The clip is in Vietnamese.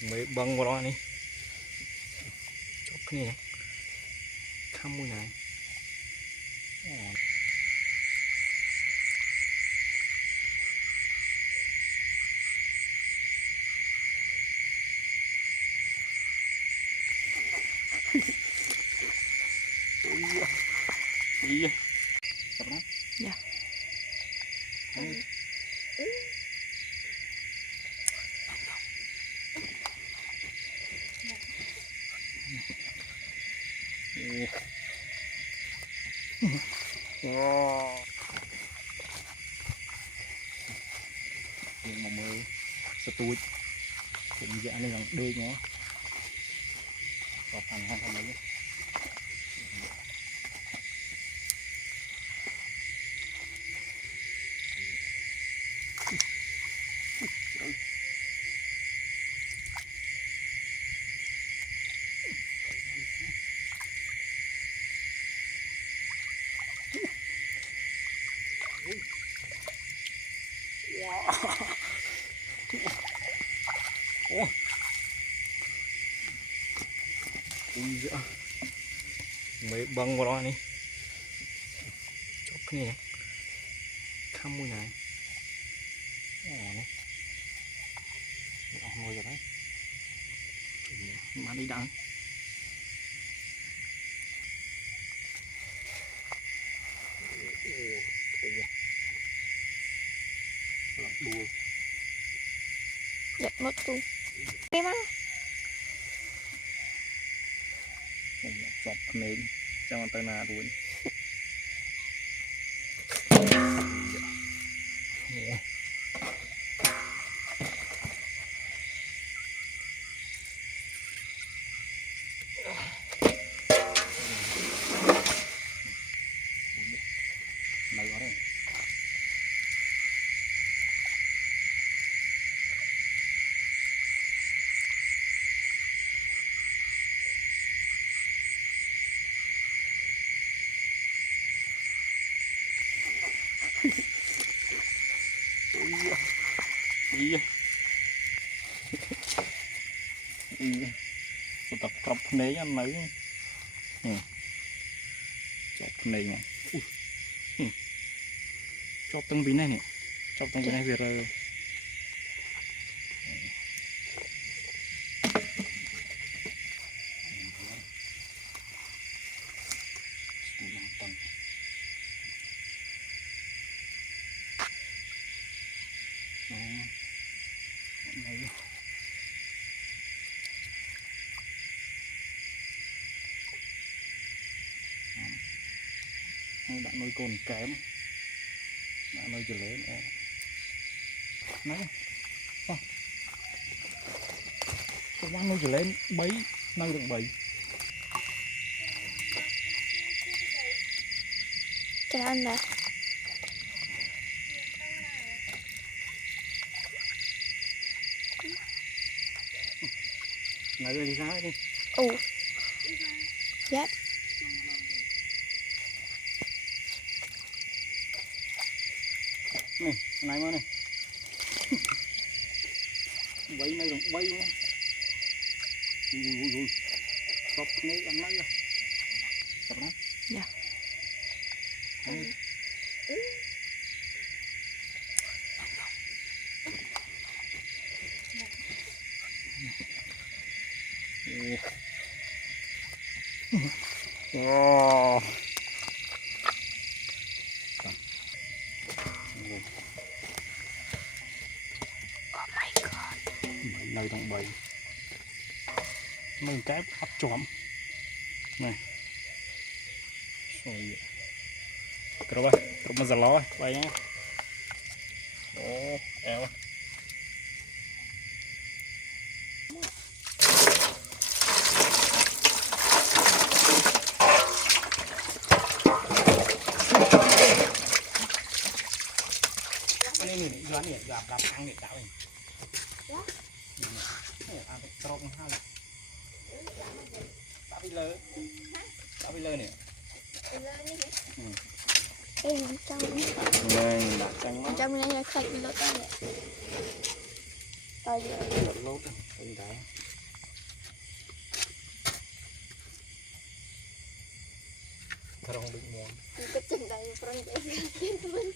mới băng vào đó này chốt cái này khăm mũi này đi tập đó dạ wow. Nhưng mà mới sơ túi cũng dạ nên là đôi nó và phần hai phần đấy wow. Ui dạ mới băng vào đó này chốt cái này khăm mũi này ngồi rồi đấy mà đi đặng đùa giật mất luôn em á chọc nến trong tay là đuổi này quá đây tập cặp nấy ăn mấy chọc này mà chọc tầng bí này nè chọc tầng bí này việc rồi bạn nuôi cồn kém bạn nuôi trở lớn nói các bạn nuôi trở lên bấy nuôi được bấy chào anh đã nói đi ra đi ồ dạ này này mà này bấy này đồng bay mà ui cọp này ăn này rồi cọp đó dạ wow. oh my god nơi đồng bầy mấy cái ấp chóm này rồi kerja masalah kayaknya oh el ini jualan ya gặp ăn để tạo này ăn trộn hai tạo bây giờ nè đây trong này đặt trắng trong này là khách đi lót đây Tay vậy. lót lót anh đá không bị mòn Cái chừng đây, con chạy teman.